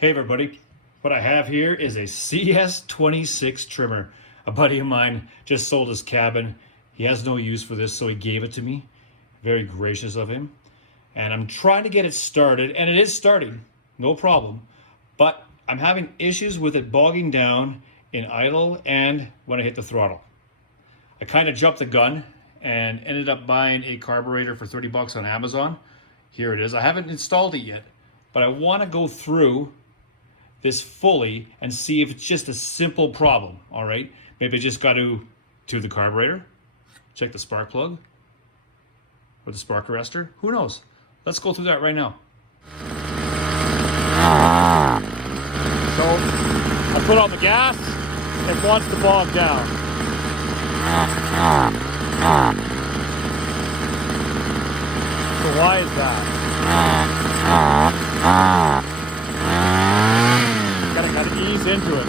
Hey everybody, what I have here is a CS26 trimmer. A buddy of mine just sold his cabin. He has no use for this, so he gave it to me. Very gracious of him. And I'm trying to get it started, and it is starting, no problem. But I'm having issues with it bogging down in idle and when I hit the throttle. I kind of jumped the gun and ended up buying a carburetor for 30 bucks on Amazon. Here it is. I haven't installed it yet, but I want to go through this fully and see if it's just a simple problem. All right, maybe I just got to the carburetor, check the spark plug or the spark arrestor. Who knows? Let's go through that right now. So I put on the gas. It wants to bog down. So why is that? Gotta ease into it.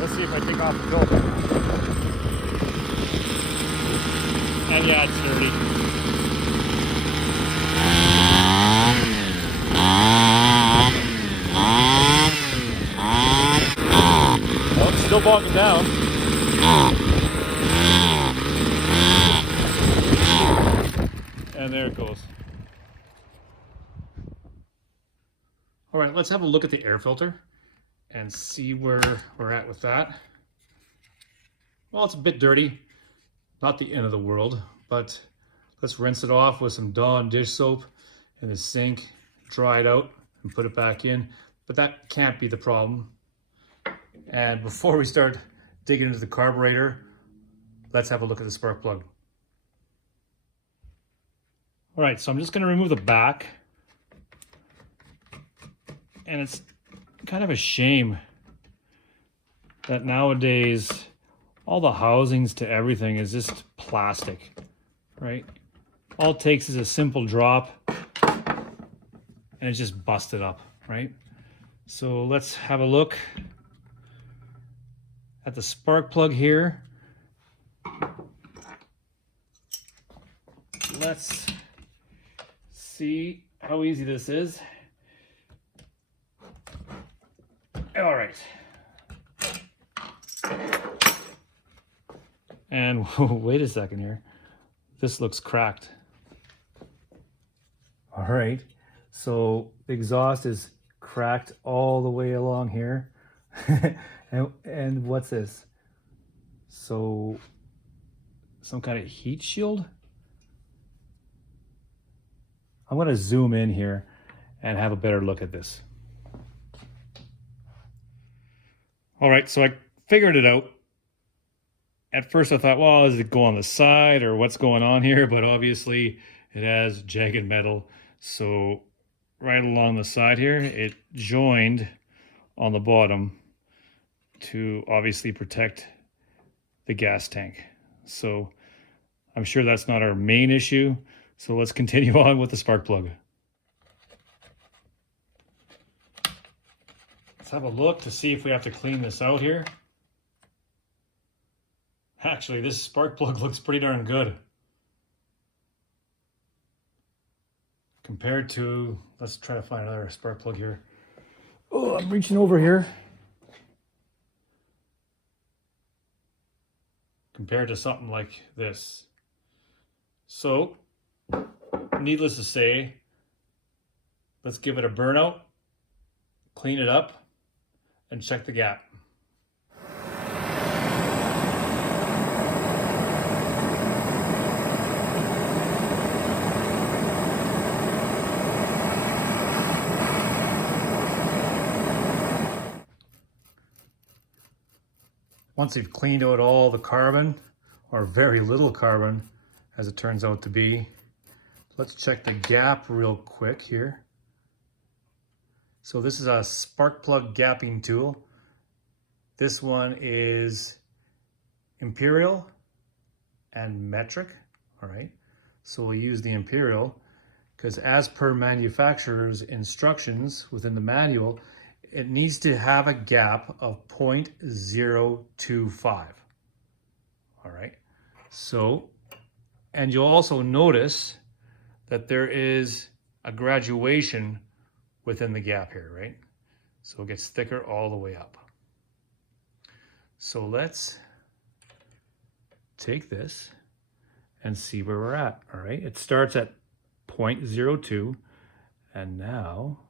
Let's see if I take off the filter. And yeah, it's dirty. Still bogging down. And there it goes. All right, let's have a look at the air filter and see where we're at with that. Well, it's a bit dirty, not the end of the world, but let's rinse it off with some Dawn dish soap in the sink, dry it out and put it back in. But that can't be the problem. And before we start digging into the carburetor, let's have a look at the spark plug. All right, so I'm just going to remove the back. And it's kind of a shame that nowadays all the housings to everything is just plastic, right? All it takes is a simple drop and it's just busted up, right? So let's have a look at the spark plug here. Let's see how easy this is. All right. And wait a second here. This looks cracked. All right. So the exhaust is cracked all the way along here. And what's this? So some kind of heat shield? I'm going to zoom in here and have a better look at this. All right, so I figured it out. At first I thought, well, does it go on the side or what's going on here? But obviously it has jagged metal. So right along the side here, it joined on the bottom to obviously protect the gas tank. So I'm sure that's not our main issue. So let's continue on with the spark plug. Let's have a look to see if we have to clean this out here. Actually, this spark plug looks pretty darn good. Compared to, let's try to find another spark plug here. Oh, I'm reaching over here. Compared to something like this. So, needless to say, let's give it a burnout, clean it up, and check the gap. Once you've cleaned out all the carbon, or very little carbon, as it turns out to be, let's check the gap real quick here. So this is a spark plug gapping tool. This one is imperial and metric, all right? So we'll use the imperial because as per manufacturer's instructions within the manual, it needs to have a gap of 0.025. All right. So, and you'll also notice that there is a graduation within the gap here, right? So it gets thicker all the way up. So let's take this and see where we're at, all right? It starts at 0.02, and now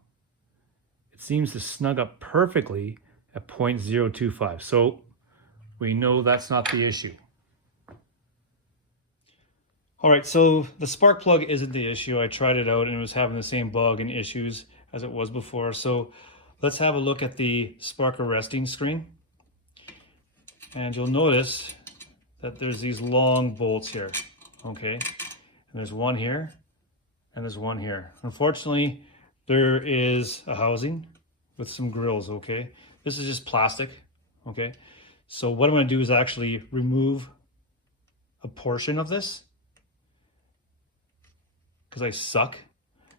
it seems to snug up perfectly at 0.025. So we know that's not the issue. All right, so the spark plug isn't the issue. I tried it out and it was having the same bug and issues as it was before. So let's have a look at the spark arresting screen. And you'll notice that there's these long bolts here, okay? And there's one here and there's one here. Unfortunately, there is a housing with some grills, okay? This is just plastic, okay? So what I'm gonna do is actually remove a portion of this, because I suck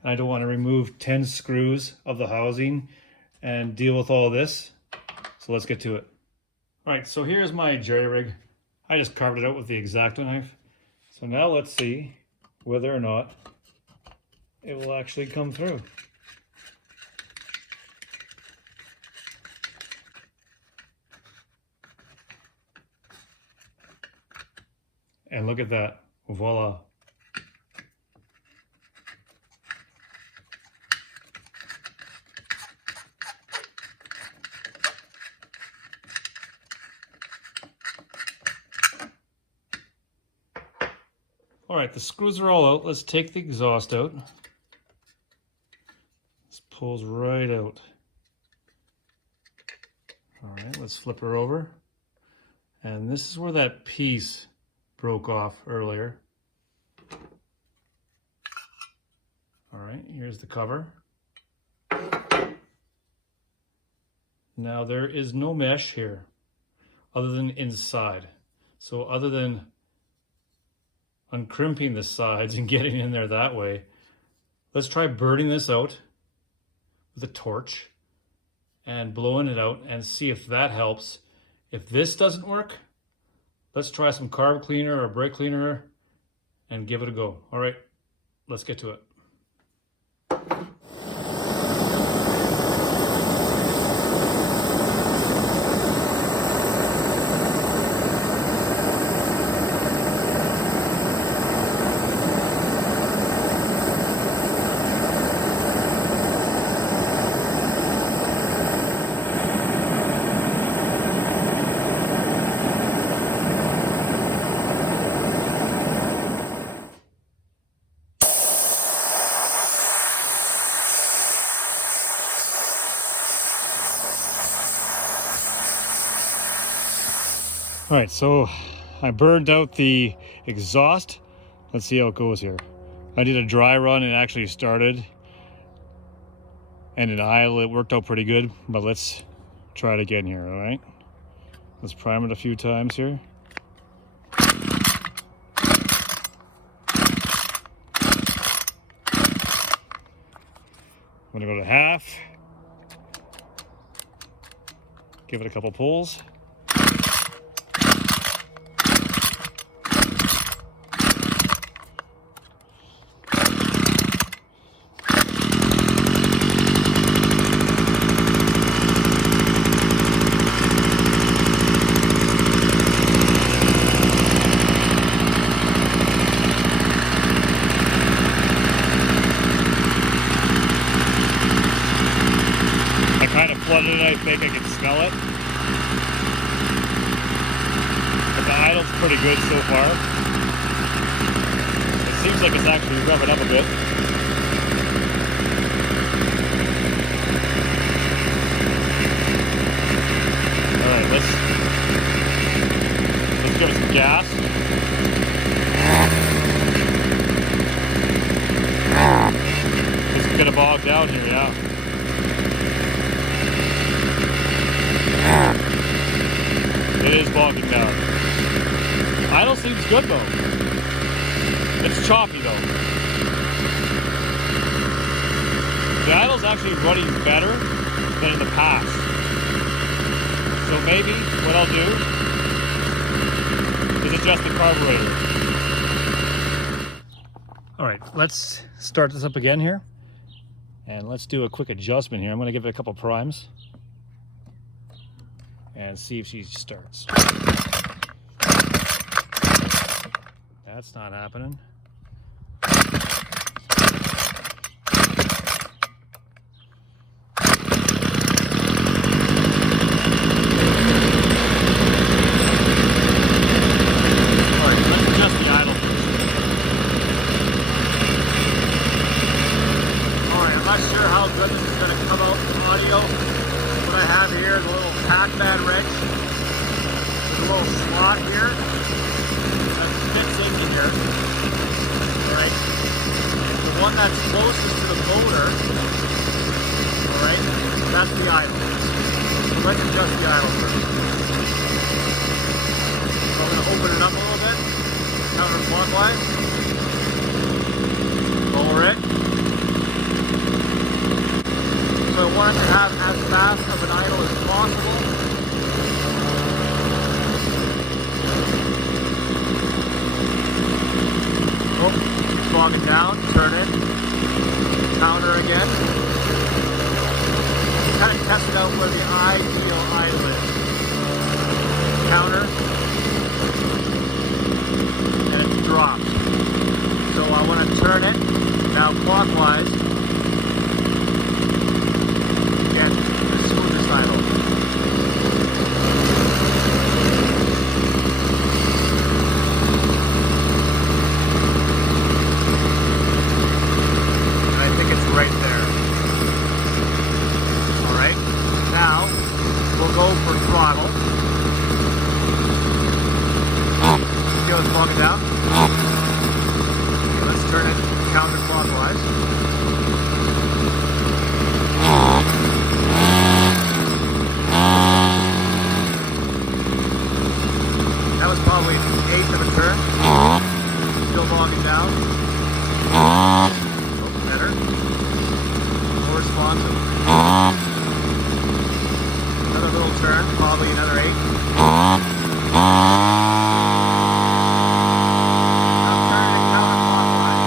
and I don't want to remove 10 screws of the housing and deal with all this. So let's get to it. All right, so here's my jerry rig. I just carved it out with the X-Acto knife. So now let's see whether or not it will actually come through. And look at that, voila. All right, the screws are all out. Let's take the exhaust out. This pulls right out. All right, let's flip her over. And this is where that piece broke off earlier. All right, here's the cover. Now there is no mesh here other than inside. So other than uncrimping the sides and getting in there that way, let's try burning this out with a torch and blowing it out and see if that helps. If this doesn't work, let's try some carb cleaner or brake cleaner and give it a go. All right, let's get to it. All right, so I burned out the exhaust. Let's see how it goes here. I did a dry run and it actually started. And in idle, it worked out pretty good, but let's try it again here, all right? Let's prime it a few times here. I'm gonna go to half. Give it a couple pulls. I think I can smell it. But the idle's pretty good so far. It seems like it's actually revving up a bit. Alright, let's give it some gas. It's gonna bog down here, yeah. It is bogging down. Idle seems good though. It's choppy though. The idle's actually running better than in the past. So maybe what I'll do is adjust the carburetor. All right, let's start this up again here. And let's do a quick adjustment here. I'm gonna give it a couple primes and see if she starts. That's not happening. One that's closest to the motor, alright, that's the idle. So let's adjust the idle first. So I'm going to open it up a little bit, counterclockwise, lower it. So I want it to have as fast of an idle as possible. Oh, it's bogging down, turn it. Counter again. Kind of test it out where the ideal idle is. Counter. And it's dropped. So I want to turn it now clockwise. Again, the smoothest idle. Right there. Alright, now we'll go for throttle. See how it's bogging down? Okay, let's turn it counterclockwise. That was probably an eighth of a turn. Still bogging down. Better. Responsive. Another little turn, probably another 8. I'm turning it counterclockwise.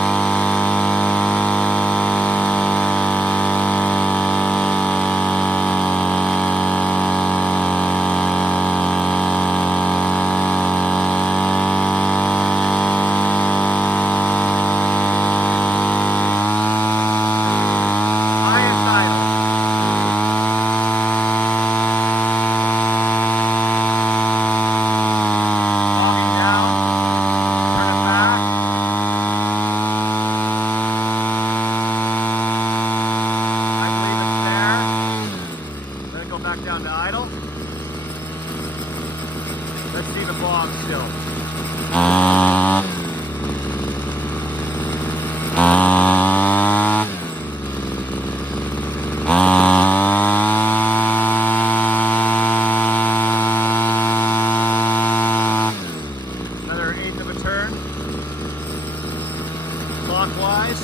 Down to idle. Let's see the bog still. Another eighth of a turn. Clockwise.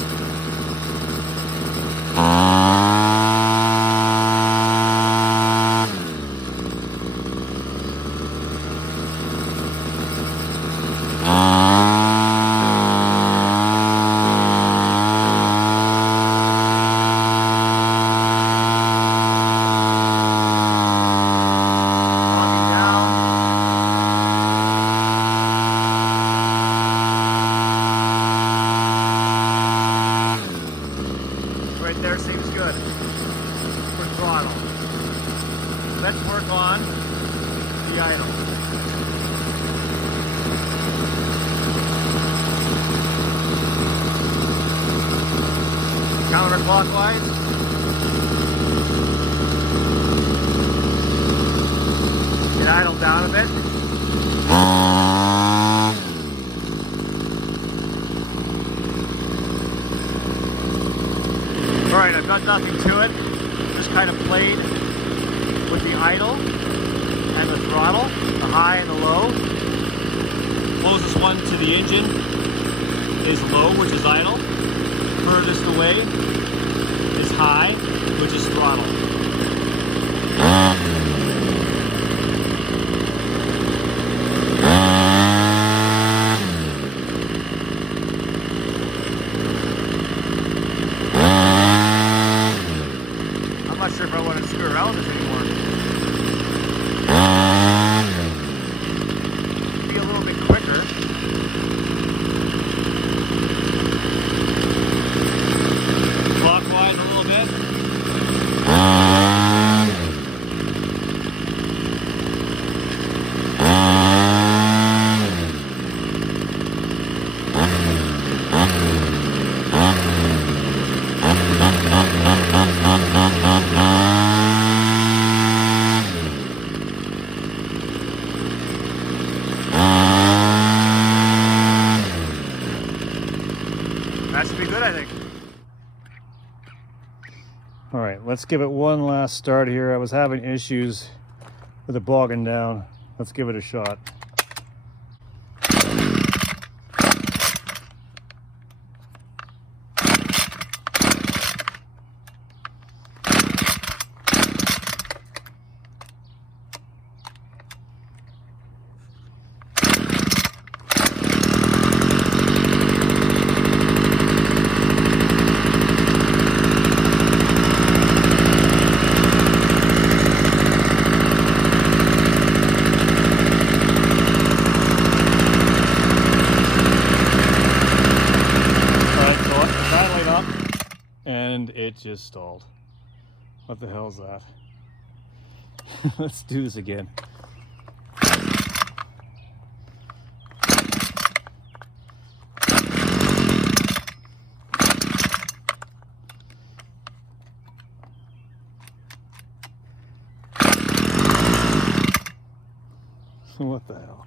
Right there seems good for throttle. Let's work on the idle. Counterclockwise. Get idle down a bit. Alright, I've got nothing to it. Just kind of played with the idle and the throttle, the high and the low. Closest one to the engine is low, which is idle. Furthest away is high, which is throttle. let's give it one last start here. I was having issues with it bogging down. Let's give it a shot. And it just stalled. What the hell is that? Let's do this again. What the hell?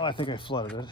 Oh, I think I flooded it.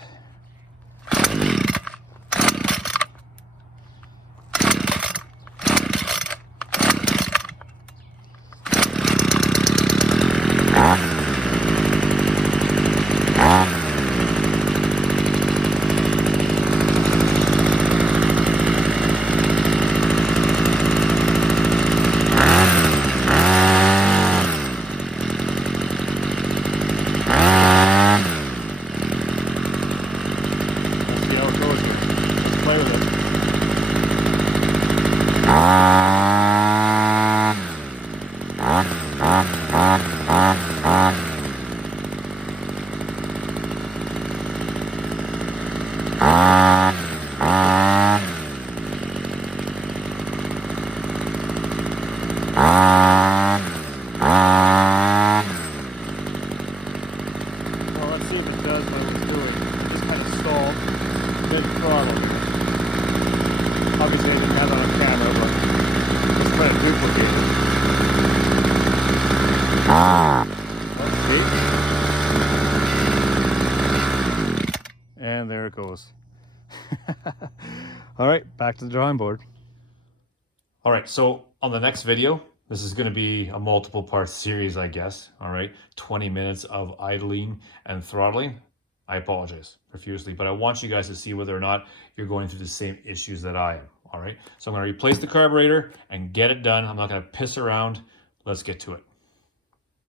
Well, let's see if it does what it was doing. It just kind of stalled, mid-throttle. Obviously I didn't have it on camera, but let's try to duplicate it. Let's see. And there it goes. All right, back to the drawing board. All right, so on the next video, this is going to be a multiple part series, I guess. All right, 20 minutes of idling and throttling. I apologize profusely, but I want you guys to see whether or not you're going through the same issues that I am. All right, so I'm going to replace the carburetor and get it done. I'm not going to piss around. Let's get to it.